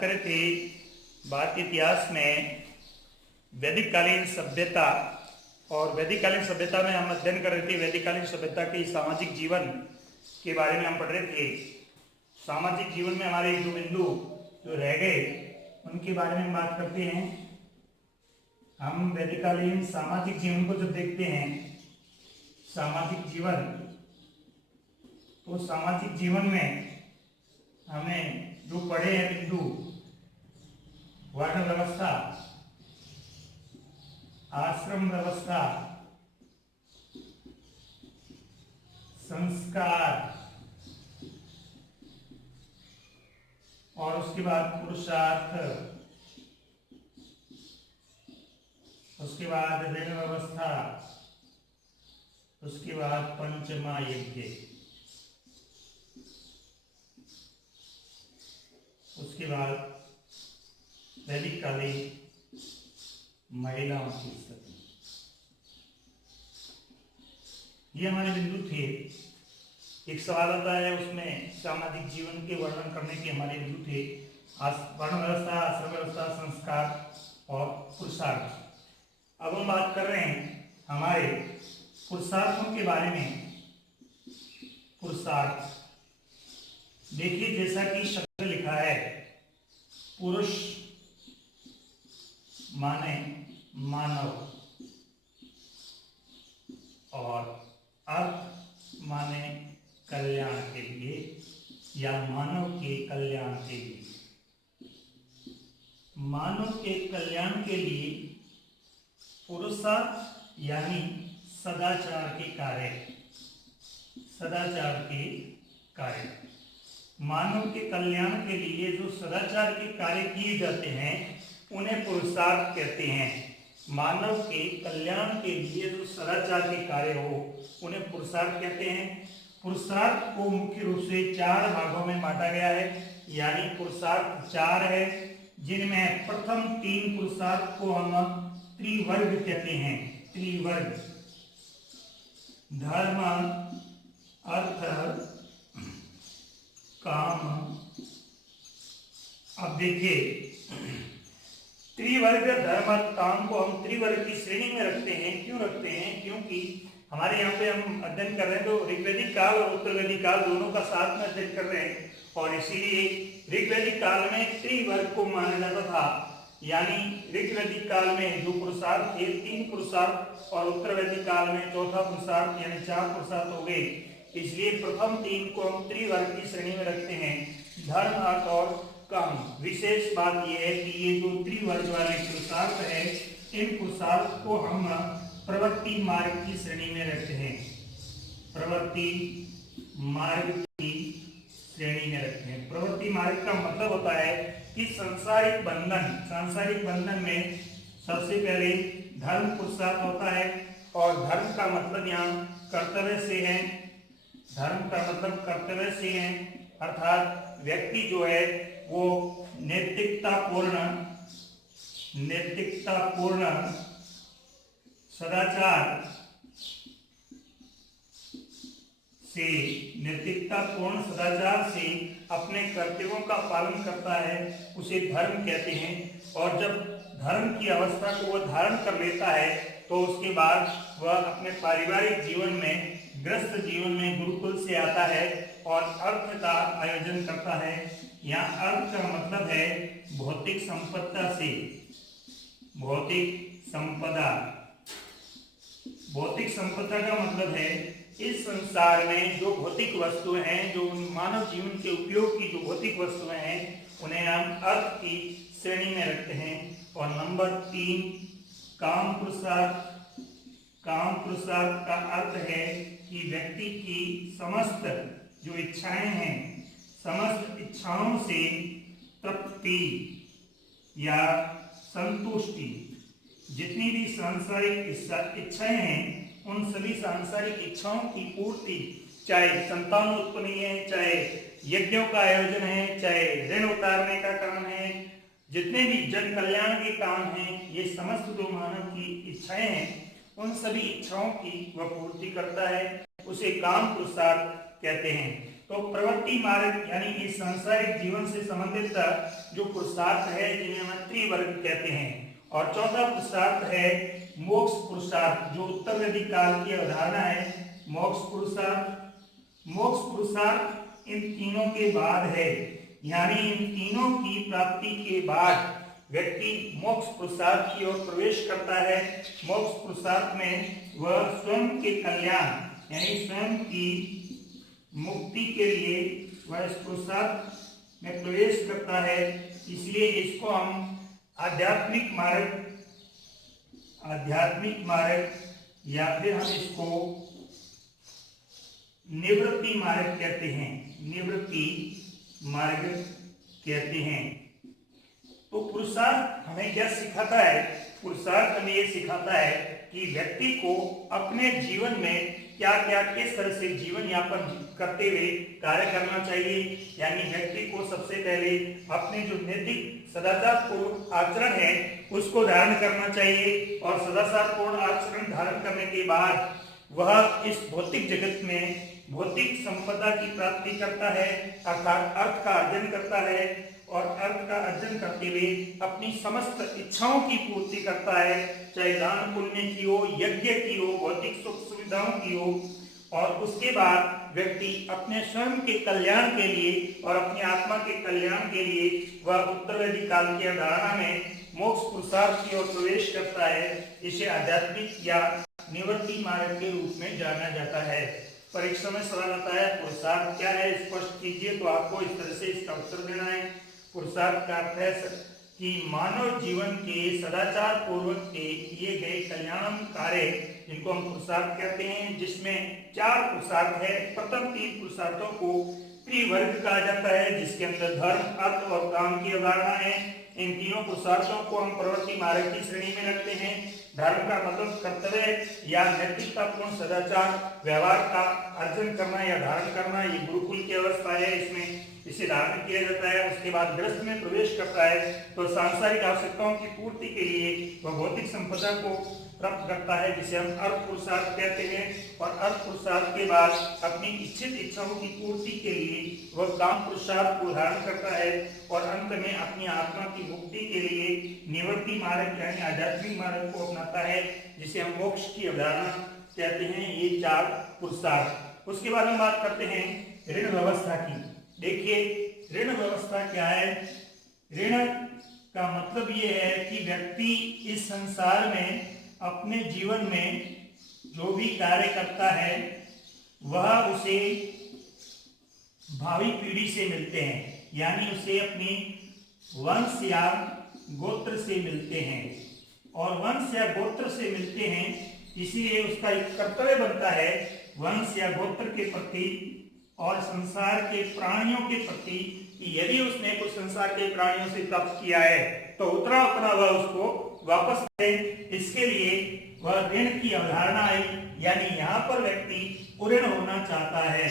कर रहे थे भारतीय इतिहास में वैदिक कालीन सभ्यता, और वैदिक कालीन सभ्यता में हम अध्ययन कर रहे थे वैदिक कालीन सभ्यता के सामाजिक जीवन के बारे में हम पढ़ रहे थे। सामाजिक जीवन में हमारे एक दो बिंदु जो रह गए उनके बारे में हम बात करते हैं। हम वैदिक कालीन सामाजिक जीवन को जब देखते हैं, सामाजिक जीवन, तो सामाजिक जीवन में हमें जो पढ़े हैं बिंदु, वर्ण व्यवस्था, आश्रम व्यवस्था, संस्कार, और उसके बाद पुरुषार्थ, उसके बाद ऋण व्यवस्था, उसके बाद पंचमा यज्ञ, उसके बाद वैदिक कालीन महिलाओं की स्थिति। ये हमारे बिंदु थे। एक सवाल आता है उसमें सामाजिक जीवन के वर्णन करने के हमारे बिंदु थे, वर्ण व्यवस्था, आश्रम व्यवस्था, संस्कार और पुरुषार्थ। अब हम बात कर रहे हैं हमारे पुरुषार्थों के बारे में। पुरुषार्थ देखिए, जैसा कि शब्द लिखा है, पुरुष माने मानव और अर्थ माने कल्याण के लिए या मानव के कल्याण के लिए। मानव के कल्याण के लिए पुरुषार्थ यानी सदाचार के कार्य, सदाचार के कार्य, मानव के कल्याण के लिए जो सदाचार के कार्य किए जाते हैं उन्हें पुरुषार्थ कहते हैं। मानव के कल्याण के लिए जो सदाचार के कार्य हो उन्हें पुरुषार्थ कहते हैं। पुरुषार्थ को मुख्य रूप से 4 भागों में बांटा गया है, यानी पुरुषार्थ 4 है, जिनमें प्रथम 3 पुरुषार्थ को हम त्रिवर्ग कहते हैं। त्रिवर्ग: धर्म, अर्थ, काम। अब देखिए, त्रिवर्ग धर्म अर्थ काम को हम त्रिवर्ग की श्रेणी में रखते हैं। क्यों रखते हैं? क्योंकि हमारे यहाँ पे हम अध्ययन कर रहे हैं तो ऋग्वैदिक काल और उत्तरवैदिक काल दोनों का साथ में अध्ययन कर रहे हैं, और इसीलिए ऋग्वैदिक काल में त्रिवर्ग को माना जाता था। यानी ऋग्वैदिक काल में जो पुरुषार्थ थे 3 पुरुषार्थ, और उत्तरवैदिक काल में चौथा पुरुषार्थ यानी 4 पुरुषार्थ हो गए। इसलिए प्रथम 3 को हम त्रिवर्ग की श्रेणी में रखते हैं, धर्म, अर्थ और काम। विशेष बात यह है कि ये जो त्रिवर्ग वाले पुरुषार्थ है, इन पुरुषार्थ को हम प्रवृत्ति मार्ग की श्रेणी में रखते हैं। प्रवृत्ति मार्ग की श्रेणी में रखते हैं। प्रवृत्ति मार्ग का मतलब होता है कि सांसारिक बंधन में सबसे पहले धर्म पुरुषार्थ होता है, और धर्म का मतलब यहाँ कर्तव्य से है। धर्म का मतलब कर्तव्य से है, अर्थात व्यक्ति जो है वो नैतिकतापूर्ण सदाचार से अपने कर्तव्यों का पालन करता है, उसे धर्म कहते हैं। और जब धर्म की अवस्था को वह धारण कर लेता है तो उसके बाद वह अपने पारिवारिक जीवन में, गृहस्थ जीवन में गुरुकुल से आता है और अर्थ का आयोजन करता है। यहाँ अर्थ का मतलब है भौतिक संपदा से, भौतिक संपदा। भौतिक संपदा का मतलब है इस संसार में जो भौतिक वस्तुएं हैं, जो मानव जीवन के उपयोग की जो भौतिक वस्तुएं हैं, उन्हें हम अर्थ की श्रेणी में रखते हैं। और नंबर 3 काम पुरुषार्थ। काम पुरुषार्थ का अर्थ है कि व्यक्ति की समस्त जो इच्छाएं हैं, समस्त इच्छाओं से तृप्ति या संतुष्टि, जितनी भी सांसारिक इच्छाएं हैं उन सभी सांसारिक इच्छाओं की पूर्ति, चाहे संतान उत्पत्ति है, चाहे यज्ञों का आयोजन है, चाहे ऋण उतारने का काम है, जितने भी जन कल्याण के काम हैं, ये समस्त जो मानव की इच्छाएं हैं उन सभी इच्छाओं की वह पूर्ति करता है, उसे काम पुरुषार्थ कहते हैं। तो प्रवृत्ति मार्ग यानी इस सांसारिक जीवन से संबंधित जो पुरुषार्थ है जिन्हें हम त्रिवर्ग कहते हैं। और चौथा पुरुषार्थ है मोक्ष पुरुषार्थ, जो उत्तरवेदी काल की अवधारणा है। मोक्ष पुरुषार्थ इन तीनों के बाद है, यानी इन तीनों की प्राप्ति के बाद व्यक्ति मोक्ष पुरुषार्थ की ओर प्रवेश करता है। मोक्ष पुरुषार्थ में वह स्वयं के कल्याण यानी स्वयं की मुक्ति के लिए वह इस पुरुषार्थ में प्रवेश करता है। इसलिए इसको हम आध्यात्मिक मार्ग या फिर हम इसको निवृत्ति मार्ग कहते हैं। तो पुरुषार्थ हमें क्या सिखाता है? पुरुषार्थ हमें ये सिखाता है कि व्यक्ति को अपने जीवन में क्या क्या किस तरह से जीवन यापन करते हुए कार्य करना चाहिए। यानी व्यक्ति को सबसे पहले अपने जो नैतिक सदाचारपूर्ण आचरण है उसको धारण करना चाहिए, और सदाचारपूर्ण आचरण धारण करने के बाद वह इस भौतिक जगत में भौतिक संपदा की प्राप्ति करता है, अर्थात अर्थ का अर्जन करता है, और अर्थ का अर्जन करते हुए अपनी समस्त इच्छाओं की पूर्ति करता है, चाहे दान पुण्य की हो, यज्ञ की हो, भौतिक सुख सुविधाओं की हो। और उसके बाद व्यक्ति अपने स्वयं के कल्याण के लिए और अपनी आत्मा के कल्याण के लिए वह उत्तरवेदी काल की अवधारणा में मोक्ष पुरुषार्थ की ओर प्रवेश करता है। इसे आध्यात्मिक या निवृत्ति मार्ग के रूप में जाना जाता है। परीक्षा में सवाल आता है पुरुषार्थ क्या है, स्पष्ट कीजिए। तो आपको इस तरह से इसका उत्तर देना है। पुरुषार्थ का अर्थ है कि मानव जीवन के सदाचार पूर्वक के किए गए कल्याण कार्य, जिनको हम पुरुषार्थ कहते हैं, जिसमें 4 पुरुषार्थ है। प्रथम 3 पुरुषार्थों को त्रिवर्ग कहा जाता है, जिसके अंदर धर्म, अर्थ और काम की अवधारणा है। इन तीनों पुरुषार्थों को हम प्रवृत्ति मार्ग की श्रेणी में रखते हैं। धर्म का मतलब कर्तव्य या नैतिकतापूर्ण सदाचार व्यवहार का अर्जन करना या धारण करना, ये गुरुकुल की अवस्था है, इसमें इसे धारण किया जाता है। उसके बाद गृहस्थ में प्रवेश करता है तो सांसारिक आवश्यकताओं की पूर्ति के लिए वह भौतिक संपदा को प्राप्त करता है, जिसे हम अर्थ पुरुषार्थ कहते हैं। और अर्थ पुरुषार्थ के बाद अपनी इच्छित इच्छाओं की पूर्ति के लिए वह काम पुरुषार्थ को धारण करता है, और अंत में अपनी आत्मा की मुक्ति के लिए निवृत्ति मार्ग यानी आध्यात्मिक मार्ग को अपनाता है, जिसे हम मोक्ष की अवधारणा कहते हैं। ये 4 पुरुषार्थ। उसके बाद हम बात करते हैं ऋण व्यवस्था की। देखिए ऋण व्यवस्था क्या है? ऋण का मतलब ये है कि व्यक्ति इस संसार में अपने जीवन में जो भी कार्य करता है वह उसे भावी पीढ़ी से मिलते हैं, यानी उसे अपनी वंश या गोत्र से मिलते हैं। और वंश या गोत्र से मिलते हैं, इसीलिए उसका एक कर्तव्य बनता है वंश या गोत्र के प्रति और संसार के प्राणियों के प्रति कि यदि उसने कुछ संसार के प्राणियों से प्राप्त किया है तो उतना वह उसको वापस दे। इसके लिए वह ऋण की अवधारणा आई, यानी यहाँ पर व्यक्ति उऋण होना चाहता है।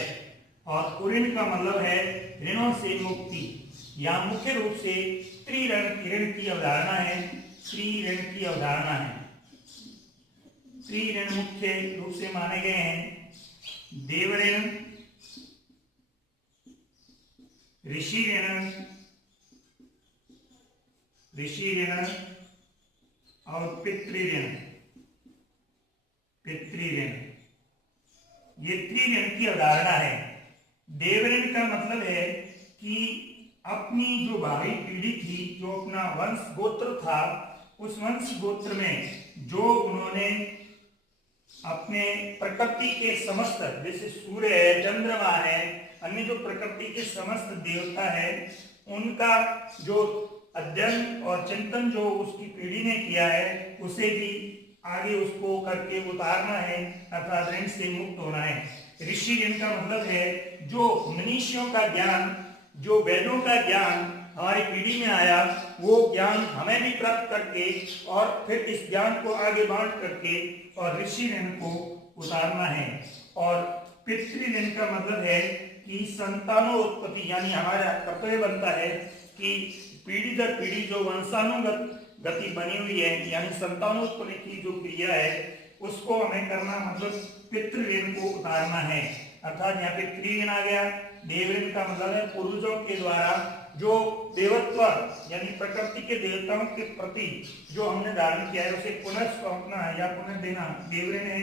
और उऋण का मतलब है ऋणों से मुक्ति। यहाँ मुख्य रूप से त्रिऋण की अवधारणा है। त्रिऋण मुख्य रूप से माने गए हैं देवऋण, ऋषि ऋण और पितृऋण। ये त्रिऋण की अवधारणा है। देवऋण का मतलब है कि अपनी जो भावी पीढ़ी थी, जो अपना वंश गोत्र था, उस वंश गोत्र में जो उन्होंने अपने प्रकृति के समस्त, जैसे सूर्य है, चंद्रमा है, अन्य जो प्रकृति के समस्त देवता है, उनका जो अध्ययन और चिंतन जो उसकी पीढ़ी ने किया है, उसे भी आगे उसको करके उतारना है, अर्थात ऋण से मुक्त होना है। ऋषि ऋण का मतलब है जो मनीषियों का ज्ञान, जो वेदों का ज्ञान हमारी पीढ़ी में आया, वो ज्ञान हमें भी प्राप्त करके और फिर इस ज्ञान को आगे बांट करके और ऋषि ऋण को उतारना है। और पितृ ऋण का मतलब है कि संतानोत्पत्ति, यानी हमारा कर्तव्य बनता है कि पीढ़ी दर पीढ़ी जो वंशानुगत गति बनी हुई है, यानी संतानोत्पत्ति की जो क्रिया है, उसको हमें करना, मतलब पितृ ऋण को उतारना है। अर्थात यहाँ पे त्रिऋण आ गया, देवऋण का मतलब है पूर्वजों के द्वारा जो देवत्व यानी प्रकृति के देवताओं के प्रति जो हमने धारण किया है उसे पुनः सौंपना या पुनः देना देवऋण है।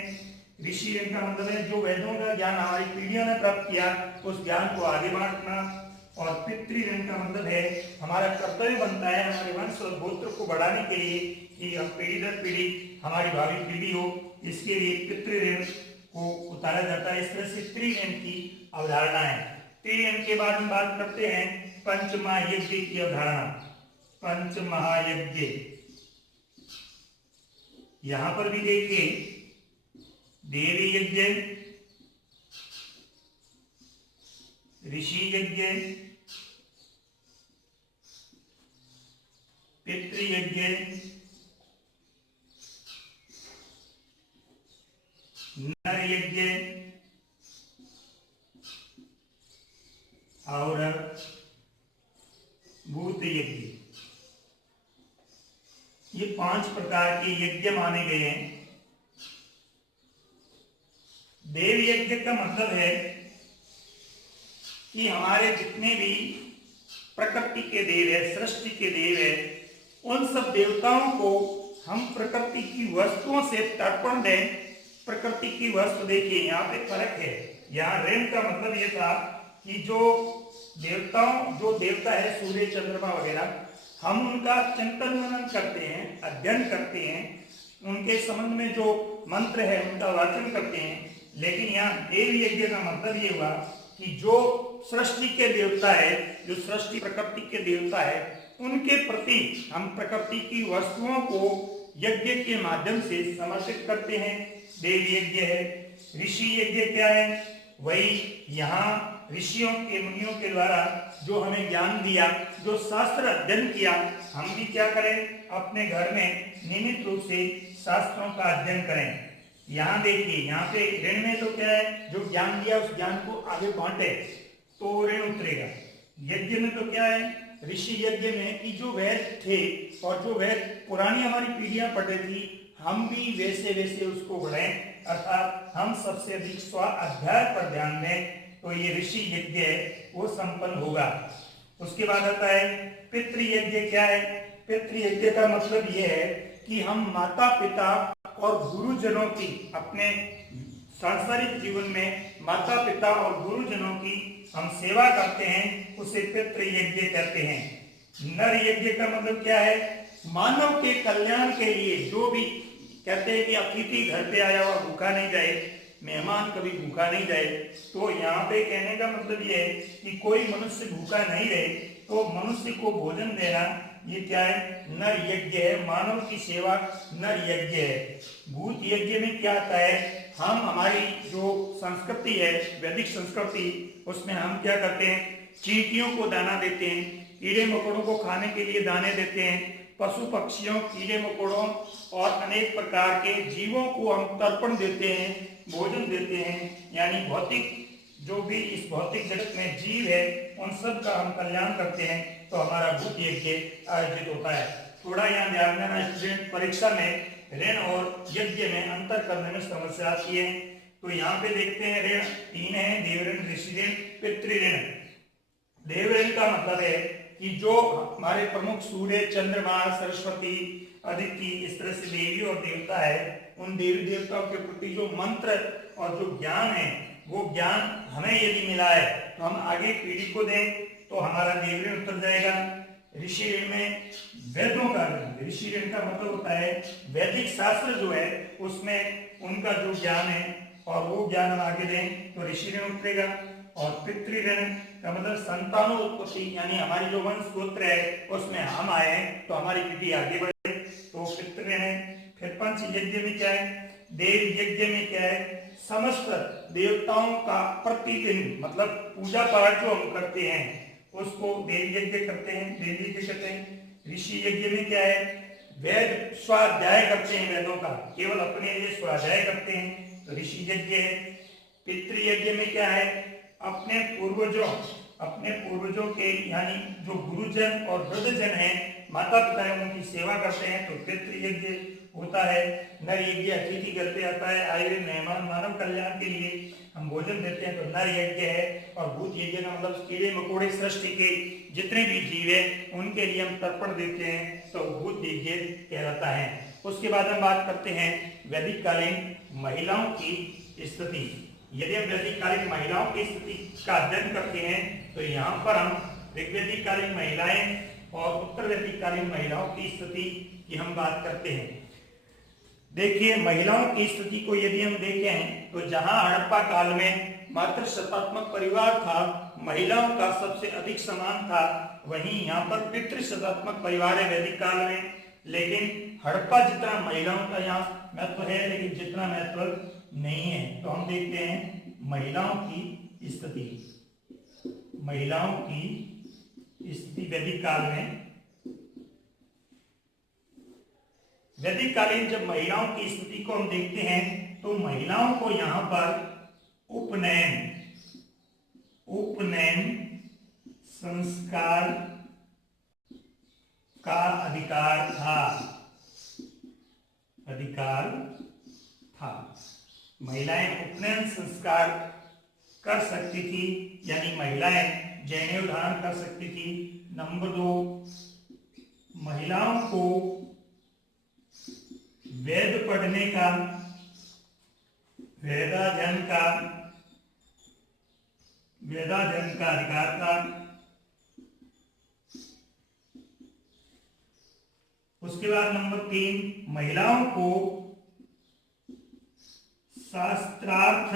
ऋषि ऋण का मतलब है जो वेदों का ज्ञान हमारी पीढ़ियों ने प्राप्त किया उस ज्ञान को आगे बांटना। और पितृऋण का मतलब है हमारा कर्तव्य बनता है हमारे वंश और गोत्र को बढ़ाने के लिए कि हम पीढ़ी दर पीढ़ी हमारी भावी पीढ़ी हो, इसके लिए पितृऋण को उतारा जाता है। इस तरह से त्रिऋण की अवधारणा है। त्रिऋण के बाद हम बात करते हैं पंचमहायज्ञ की अवधारणा। पंचमहायज्ञ यहां पर भी देखिए देवी यज्ञ, ऋषि यज्ञ, पितृयज्ञ, नर यज्ञ और भूत यज्ञ। ये 5 प्रकार के यज्ञ माने गए हैं। देव यज्ञ का मतलब है कि हमारे जितने भी प्रकृति के देव है, सृष्टि के देव है, उन सब देवताओं को हम प्रकृति की वस्तुओं से तर्पण दें। प्रकृति की वस्तु देखिए यहाँ पे फर्क है। यहाँ ऋण का मतलब ये था कि जो देवता है सूर्य चंद्रमा वगैरह, हम उनका चिंतन मनन करते हैं, अध्ययन करते हैं, उनके संबंध में जो मंत्र है उनका वाचन करते हैं। लेकिन यहाँ देव यज्ञ का मतलब ये हुआ कि जो सृष्टि के देवता है, जो सृष्टि प्रकृति के देवता है, उनके प्रति हम प्रकृति की वस्तुओं को यज्ञ के माध्यम से समर्पित करते हैं। देव यज्ञ है। ऋषि यज्ञ क्या है? वही यहाँ ऋषियों के मुनियों के द्वारा जो हमें ज्ञान दिया, जो शास्त्र अध्ययन किया, हम भी क्या करें अपने घर में नियमित रूप से शास्त्रों का अध्ययन करें। यहाँ देखिए यहाँ पे ऋण में तो क्या है, जो ज्ञान दिया उस ज्ञान को आगे बांटे तो ऋण उतरेगा। यज्ञ में तो क्या है, ऋषि यज्ञ में कि जो वेद थे और जो वेद पुरानी हमारी पीढ़ियां पढ़ी थी, हम भी वैसे वैसे उसको बढ़ाएं, अर्थात हम सबसे अधिक स्वाध्याय पर ध्यान दें, तो ये ऋषि यज्ञ है वो संपन्न होगा। उसके बाद आता है पितृयज्ञ। क्या है? पितृयज्ञ का मतलब ये है कि हम माता पिता और गुरुजनों की अपने सांसारिक जीवन में माता पिता और गुरुजनों की हम सेवा करते हैं, उसे पितृयज्ञ कहते हैं। नर यज्ञ का मतलब क्या है? मानव के कल्याण के लिए जो भी कहते हैं कि अतिथि घर पे आया हुआ भूखा नहीं जाए, मेहमान कभी भूखा नहीं जाए, तो यहाँ पे कहने का मतलब ये है कि कोई मनुष्य भूखा नहीं रहे, तो मनुष्य को भोजन देना ये क्या है? नर यज्ञ है। मानव की सेवा नर यज्ञ है। भूत यज्ञ में क्या आता है? हम हमारी जो संस्कृति है, वैदिक संस्कृति, उसमें हम क्या करते हैं? चींटियों को दाना देते हैं, कीड़े मकोड़ों को खाने के लिए दाने देते हैं, पशु पक्षियों, कीड़े मकोड़ों और अनेक प्रकार के जीवों को हम तर्पण देते हैं, भोजन देते हैं। यानी भौतिक जो भी इस भौतिक जगत में जीव है उन सब का हम कल्याण करते हैं, तो हमारा भूत यज्ञ आयोजित होता है। थोड़ा यहाँ ध्यान देना स्टूडेंट, परीक्षा में ऋण और यज्ञ में अंतर करने में समस्या आती है। तो यहाँ पे देखते हैं ऋण 3 है, देवऋण, ऋषि ऋण, पितृऋण। देवऋण का मतलब है कि जो हमारे प्रमुख सूर्य, चंद्रमा, सरस्वती, अदिति, इस तरह से देवी और देवता है, उन देवी देवताओं के प्रति जो मंत्र और जो ज्ञान है, वो ज्ञान हमें यदि मिला है तो हम आगे पीढ़ी को दें, तो हमारा देवऋण उतर जाएगा। ऋषि ऋण में वेदों का ऋण, ऋषि ऋण का मतलब होता है वैदिक शास्त्र जो है उसमें उनका जो ज्ञान है और वो ज्ञान हम आगे दें, तो ऋषि ऋण उतरेगा। और पितृऋण का मतलब संतानोत्पत्ति, यानी हमारी जो वंश गोत्र है उसमें हम आए हैं तो हमारी पीढ़ी आगे बढ़े, तो पितृऋण है। फिर पंच यज्ञ में क्या है? देव यज्ञ में क्या है? समस्त देवताओं का प्रतिदिन मतलब पूजा पाठ जो हम करते हैं उसको देव यज्ञ करते हैं, देव यज्ञ कहते हैं। ऋषि यज्ञ में क्या है? वेद स्वाध्याय करते हैं, वेदों का केवल अपने लिए स्वाध्याय करते हैं, तो ऋषि यज्ञ है। पितृयज्ञ में क्या है? अपने पूर्वजों के यानी जो गुरुजन और वृद्धजन हैं, माता पिता है उनकी सेवा करते हैं तो पितृ यज्ञ होता है। नर यज्ञ अतिथि घर पे आता है, आए हुए मेहमान मानव कल्याण के लिए हम भोजन देते हैं तो नर यज्ञ है। और भूत यज्ञ का मतलब कीड़े मकोड़े सृष्टि के जितने भी जीव है उनके लिए हम तर्पण देते हैं तो भूत यज्ञ कहलाता है। उसके बाद हम बात करते हैं वैदिक कालीन महिलाओं की स्थिति। यदि हम वैदिक कालीन महिलाओं की स्थिति का अध्ययन करते हैं तो यहाँ पर हम ऋग्वैदिक कालीन महिलाएं और उत्तर वैदिक कालीन महिलाओं की स्थिति की हम बात करते हैं। देखिए महिलाओं की स्थिति को यदि हम देखें तो जहां हड़प्पा काल में मात्र शतात्मक परिवार था, महिलाओं का सबसे अधिक समान था, वहीं यहाँ पर पितृ शतात्मक परिवार है वैदिक काल में। लेकिन हड़प्पा जितना महिलाओं का यहाँ महत्व है लेकिन जितना महत्व नहीं है। तो हम देखते हैं महिलाओं की स्थिति। महिलाओं की स्थिति वैदिक काल में, वैदिक कालीन जब महिलाओं की स्थिति को हम देखते हैं तो महिलाओं को यहाँ पर उपनयन संस्कार का अधिकार था। महिलाएं उपनयन संस्कार कर सकती थी, यानी महिलाएं जनेऊ धारण कर सकती थी। नंबर 2, महिलाओं को वेद पढ़ने का, वेदाध्ययन का अधिकार था। उसके बाद नंबर 3, महिलाओं को शास्त्रार्थ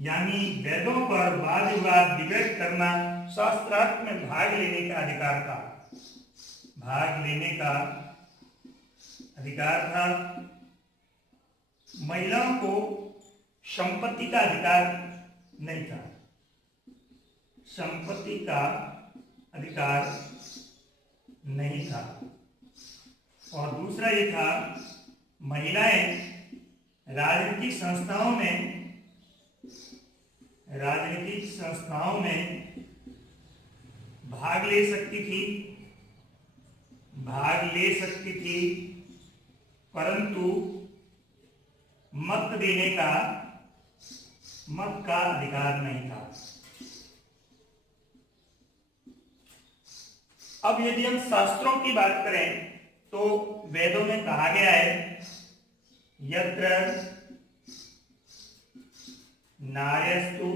यानी वेदों पर वाद विवाद डिबेट करना, शास्त्रार्थ में भाग लेने का अधिकार था। महिलाओं को संपत्ति का अधिकार नहीं था, और दूसरा ये था महिलाएं राजनीतिक संस्थाओं में भाग ले सकती थी, परंतु मत का अधिकार नहीं था। अब यदि हम शास्त्रों की बात करें तो वेदों में कहा गया है यत्र नार्यस्तु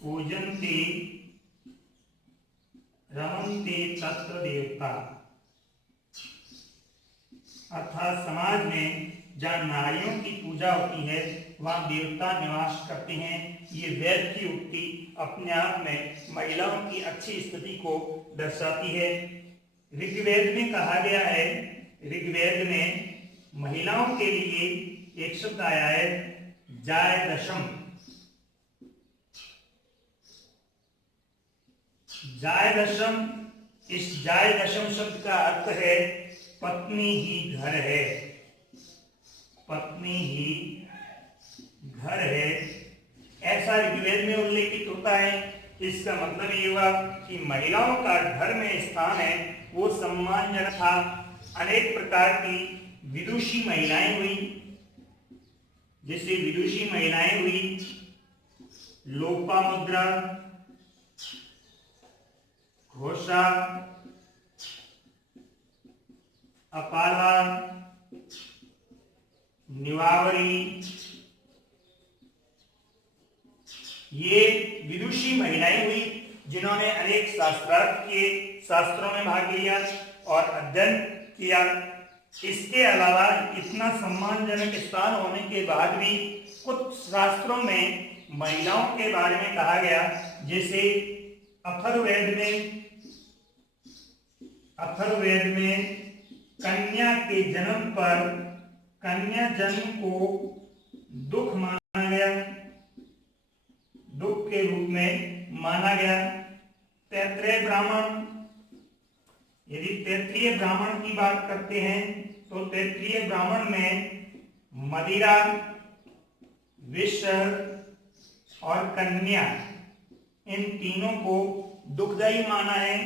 पूजन्ति रमन्ति तत्र देवता, अर्थात समाज में जहाँ नारियों की पूजा होती है वहाँ देवता निवास करते हैं। ये वेद की उक्ति अपने आप में महिलाओं की अच्छी स्थिति को दर्शाती है। ऋग्वेद में कहा गया है, ऋग्वेद में महिलाओं के लिए एक शब्द आया है जायदशम। इस जायदशम शब्द का अर्थ है पत्नी ही घर है, ऐसा ऋग्वेद में उल्लेखित होता है। इसका मतलब ये हुआ कि महिलाओं का घर में स्थान है वो सम्मानजनक था। अनेक प्रकार की विदुषी महिलाएं हुई, जैसे विदुषी महिलाएं हुई लोपामुद्रा, घोषा, अपाला, निवावरी, ये विदुषी महिलाएं हुई जिन्होंने अनेक शास्त्रार्थ किए, शास्त्रों में भाग लिया और अध्ययन किया। इसके अलावा इतना सम्मानजनक स्थान होने के बाद भी कुछ शास्त्रों में महिलाओं के बारे में कहा गया, जैसे अथर्ववेद में कन्या के जन्म पर कन्या जन्म को दुख माना गया, दुख के रूप में माना गया। तैत्तिरीय ब्राह्मण, यदि तैत्तिरीय ब्राह्मण की बात करते हैं तो तैत्तिरीय ब्राह्मण में मदिरा, विष और कन्या इन तीनों को दुखदायी माना है।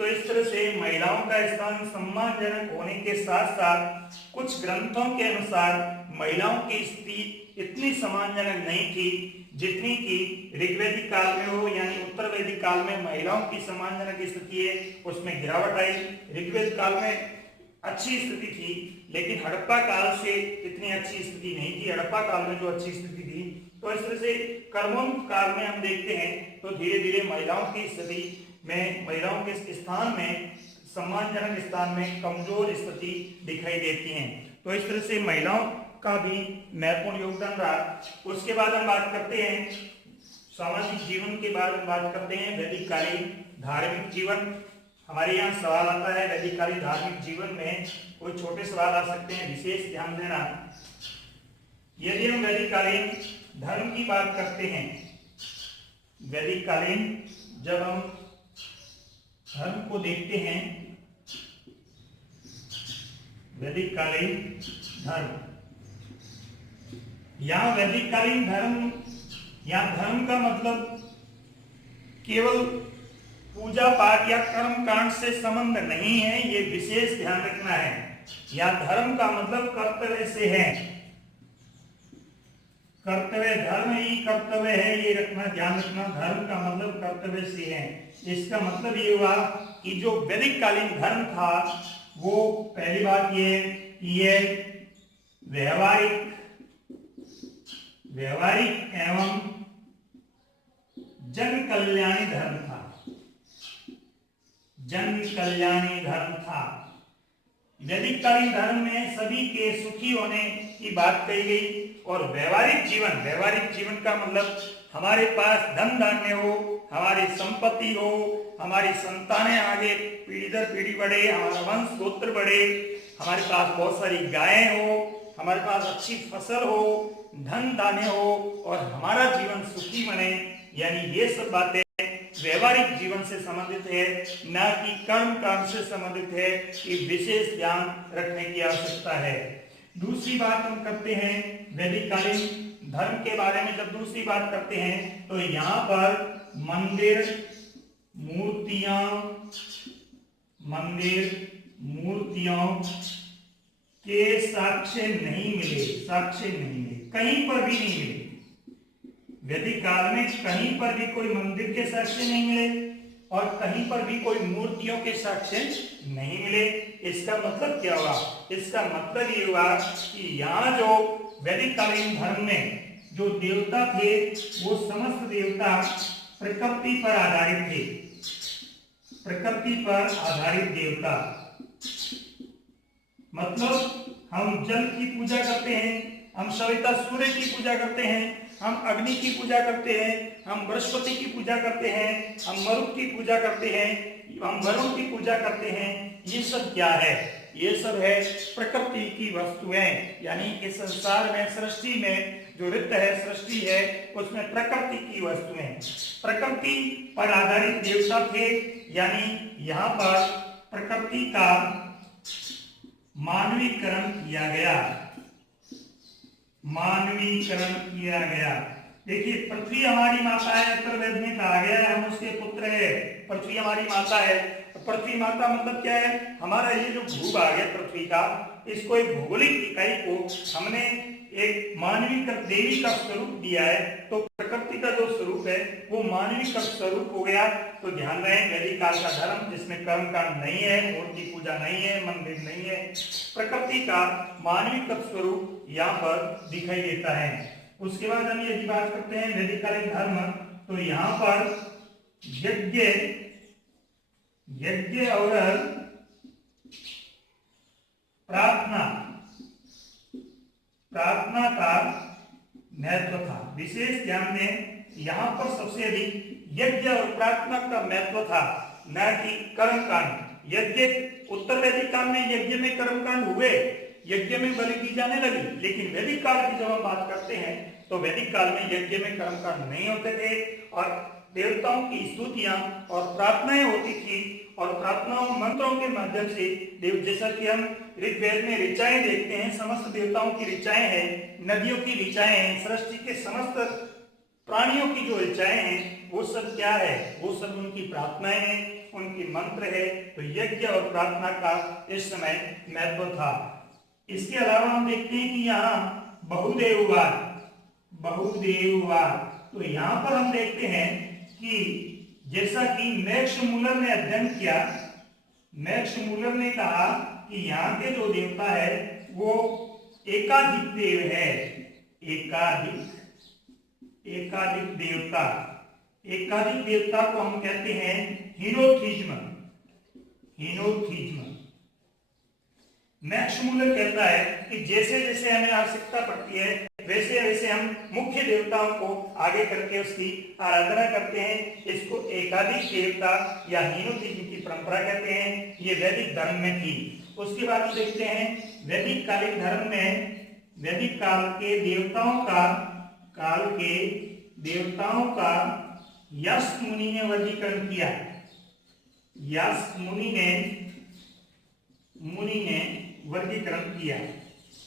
तो इस तरह से महिलाओं का स्थान सम्मानजनक होने के साथ साथ कुछ ग्रंथों के अनुसार महिलाओं की स्थिति इतनी सम्मानजनक नहीं थी जितनी कि ऋग्वैदिक काल में हो, यानी उत्तर वैदिक काल में महिलाओं की सम्मानजनक स्थिति है उसमें गिरावट आई। ऋग्वेद काल में अच्छी स्थिति थी, लेकिन हड़प्पा काल से इतनी अच्छी स्थिति नहीं थी। हड़प्पा काल में जो अच्छी स्थिति थी, तो इस तरह से कर्मों काल में हम देखते हैं तो धीरे धीरे महिलाओं की स्थिति में, महिलाओं के स्थान में, सम्मानजनक स्थान में कमजोर स्थिति दिखाई देती है। तो इस तरह से महिलाओं का भी महत्वपूर्ण योगदान रहा। उसके बाद हम बात करते हैं सामाजिक जीवन के बारे में, बात करते हैं वैदिक कालीन धार्मिक जीवन। हमारे यहाँ सवाल आता है वैदिक कालीन धार्मिक जीवन में, कोई छोटे सवाल आ सकते हैं, विशेष ध्यान देना। यदि हम वैदिक कालीन धर्म की बात करते हैं, वैदिक कालीन जब हम धर्म को देखते हैं, वैदिक कालीन धर्म, यहाँ वैदिक कालीन धर्म, यहाँ धर्म का मतलब केवल पूजा पाठ या कर्म कांड से संबंध नहीं है, ये विशेष ध्यान रखना है। यहाँ धर्म का मतलब कर्तव्य से है, कर्तव्य, धर्म ही कर्तव्य है, ये रखना, ध्यान रखना। धर्म का मतलब कर्तव्य से है। इसका मतलब ये हुआ कि जो वैदिक कालीन धर्म था वो, पहली बात ये व्यवहारिक एवं जन कल्याणी धर्म था, जन कल्याणी धर्म था। वैदिक कालीन धर्म में सभी के सुखी होने की बात कही गई। और व्यवहारिक जीवन का मतलब हमारे पास धन धान्य हो, हमारी संपत्ति हो, हमारी संतानें आगे पीढ़ी दर पीढ़ी बढ़े, हमारा वंश गोत्र बढ़े, हमारे पास बहुत सारी गायें हो, हमारे पास अच्छी फसल हो, धन धान्य हो और हमारा जीवन सुखी बने, यानी ये सब बातें व्यवहारिक जीवन से संबंधित है, न कि कर्म कांड से संबंधित है। कि विशेष ध्यान रखने की आवश्यकता है। दूसरी बात हम करते हैं वैदिक कालीन धर्म के बारे में, जब दूसरी बात करते हैं तो यहाँ पर मंदिर मूर्तियों के साक्ष्य नहीं मिले, कहीं पर भी नहीं मिले। वैदिक काल में कहीं पर भी कोई मंदिर के साक्ष्य नहीं मिले और कहीं पर भी कोई मूर्तियों के साक्ष्य नहीं मिले। इसका मतलब क्या हुआ? इसका मतलब ये हुआ कि यहाँ जो वैदिक कालीन धर्म में जो देवता थे वो समस्त देवता प्रकृति पर आधारित थे, प्रकृति पर आधारित देवता। मतलब हम जल की पूजा करते हैं, हम सविता सूर्य की पूजा करते हैं, हम अग्नि की पूजा करते हैं, हम बृहस्पति की पूजा करते हैं, हम मरुत की पूजा करते हैं, हम वरुण की पूजा करते हैं। ये सब क्या है? ये सब है प्रकृति की वस्तुएं, यानी इस संसार में, सृष्टि में जो ऋत है, सृष्टि है, उसमें प्रकृति की वस्तुएं, प्रकृति पर आधारित देवता थे। यानी यहाँ पर प्रकृति का मानवीकरण किया गया, मानवीकरण किया गया। देखिए, पृथ्वी हमारी माता है, अथर्ववेद में कहा गया है हम उसके पुत्र है। पृथ्वी हमारी माता है। पृथ्वी माता मतलब क्या है? हमारा ये जो भूभाग है पृथ्वी का, इसको एक भौगोलिक इकाई को हमने एक मानवीय का, देवी का स्वरूप दिया है। तो प्रकृति का जो स्वरूप है वो मानवीय का स्वरूप हो गया। तो ध्यान रहे, वैदिक काल का धर्म जिसमें कर्म कांड नहीं है, मूर्ति पूजा नहीं है, मंदिर नहीं है, प्रकृति का मानवीय का स्वरूप यहाँ पर दिखाई देता है। उसके बाद हम यदि बात करते हैं वैदिक कालीन धर्म, तो यहाँ पर यज्ञ और प्रार्थना का महत्व था। विशेष ध्यान दें, यहाँ पर सबसे अधिक यज्ञ और प्रार्थना का महत्व था, न कि कर्म कांड। यज्ञ उत्तर वैदिक काल में यज्ञ में कर्म कांड हुए, यज्ञ में बलि दी जाने लगी, लेकिन वैदिक काल की जब हम बात करते हैं तो वैदिक काल में यज्ञ में कर्मकांड नहीं होते थे और देवताओं की स्तुतियां और प्रार्थनाएं होती थी। और प्रार्थनाओं मंत्रों के माध्यम से देव, जैसा कि हम ऋग्वेद में ऋचाएं देखते हैं, समस्त देवताओं की ऋचाएं हैं, नदियों की ऋचाएं हैं, सृष्टि के समस्त प्राणियों की जो ऋचाएं हैं वो सब क्या है? वो सब उनकी प्रार्थनाएं हैं। उनके मंत्र है, तो यज्ञ और प्रार्थना का इस समय महत्व था। इसके अलावा हम देखते हैं कि यहाँ बहुदेववाद, तो यहाँ पर हम देखते हैं कि जैसा कि मैक्स मूलर ने अध्ययन किया, मैक्स मूलर ने कहा कि यहाँ के जो देवता है वो एकाधिक देव है, एकाधिक देवता, एकाधिक देवता को हम कहते हैं हीनोथिज्म। मैक्स मूलर कहता है कि जैसे जैसे हमें आवश्यकता पड़ती है वैसे वैसे हम मुख्य देवताओं को आगे करके उसकी आराधना करते हैं। इसको एकाधिक देवता या हीनोथिज्म की परंपरा कहते हैं। ये वैदिक धर्म में थी। उसके बाद हम देखते हैं वैदिक कालीन धर्म में वैदिक काल के देवताओं का यास्क मुनि ने वर्गीकरण किया। यास्क मुनि ने वर्गीकरण किया,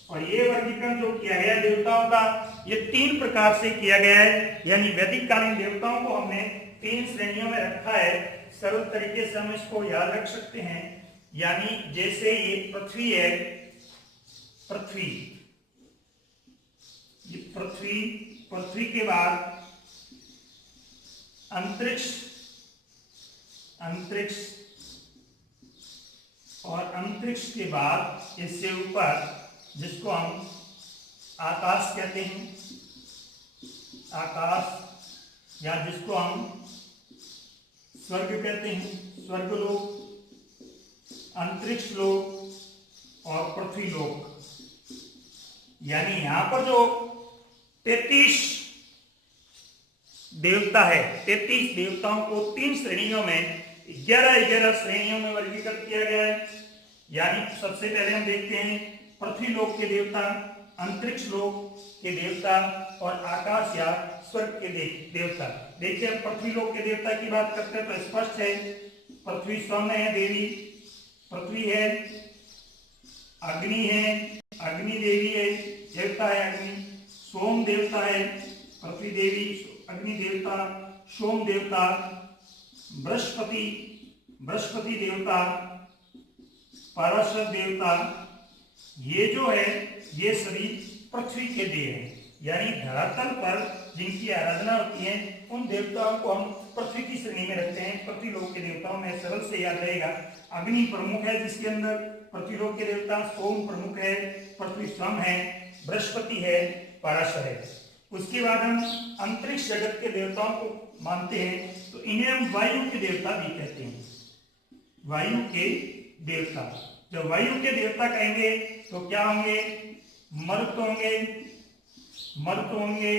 और ये वर्गीकरण जो किया गया देवताओं का, ये 3 प्रकार से किया गया है। यानी वैदिक कालीन देवताओं को हमने 3 श्रेणियों में रखा है। सरल तरीके से हम इसको याद रख सकते हैं। यानी जैसे ये पृथ्वी है, पृथ्वी के बाद अंतरिक्ष, और अंतरिक्ष के बाद इससे ऊपर जिसको हम आकाश कहते हैं, आकाश, या जिसको हम स्वर्ग कहते हैं, स्वर्गलोक, अंतरिक्ष लोक और पृथ्वी लोक। यानी यहां पर जो 33 देवता है, 33 देवताओं को 3 श्रेणियों में 11 श्रेणियों में वर्गीकृत किया गया है। यानी सबसे पहले हम देखते हैं पृथ्वी लोक के देवता, अंतरिक्ष लोक के देवता और आकाश या स्वर्ग के देवता। देखिए अब पृथ्वी लोक के देवता की बात करते हैं तो स्पष्ट है, पृथ्वी स्वयं है देवी, पृथ्वी है, अग्नि है, अग्नि देवी है, देवता है अग्नि, सोम देवता है, पृथ्वी देवी, अग्नि देवता, सोम देवता, बृहस्पति देवता, पाराशर देवता। ये जो है ये सभी पृथ्वी के देव हैं। यानी धरातल पर जिनकी आराधना होती है उन देवताओं को हम पृथ्वी की श्रेणी में रखते हैं। पृथ्वी लोक के देवताओं में सरल से याद रहेगा, अग्नि प्रमुख है जिसके अंदर पृथ्वी लोक के देवता, सोम प्रमुख है, पृथ्वी स्वयं है, बृहस्पति है, पाराशर है। उसके बाद हम अंतरिक्ष जगत के देवताओं को मानते हैं तो इन्हें हम वायु के देवता भी कहते हैं। वायु के देवता, जब वायु के देवता कहेंगे तो क्या होंगे? मरुत होंगे,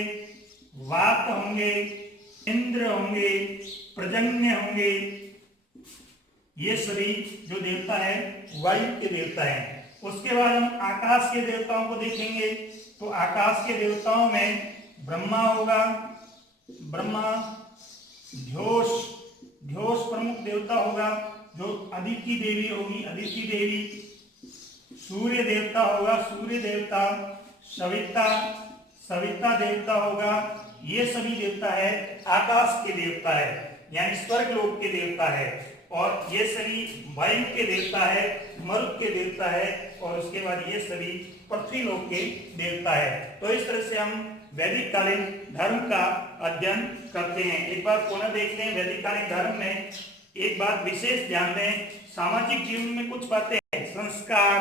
वात होंगे, इंद्र होंगे, प्रजन्य होंगे। ये सभी जो देवता है वायु के देवता हैं। उसके बाद हम आकाश के देवताओं को देखेंगे तो आकाश के देवताओं में ब्रह्मा होगा, ब्रह्मा, ध्योष प्रमुख देवता होगा जो अदिति देवी होगी, अदिति देवी, सूर्य देवता होगा, सूर्य देवता, सविता देवता होगा। ये सभी देवता है आकाश के देवता है, यानी स्वर्ग लोक के देवता है। और ये सभी वायु के देवता है, मरुत के देवता है, और उसके बाद ये सभी पृथ्वी लोक के देवता है। तो इस तरह से हम वैदिक कालीन धर्म का अध्ययन करते हैं। एक बार पुनः देखते हैं वैदिक कालीन धर्म में एक बात विशेष ध्यान दें, सामाजिक जीवन में कुछ बातें हैं, संस्कार,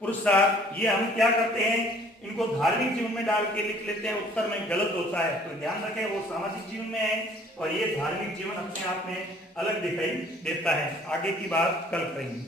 पुरुषार्थ, ये हम क्या करते हैं इनको धार्मिक जीवन में डाल के लिख लेते हैं, उत्तर में गलत होता है। तो ध्यान रखें वो सामाजिक जीवन में है और ये धार्मिक जीवन अपने आप में अलग दिखाई देता है। आगे की बात कल करेंगे।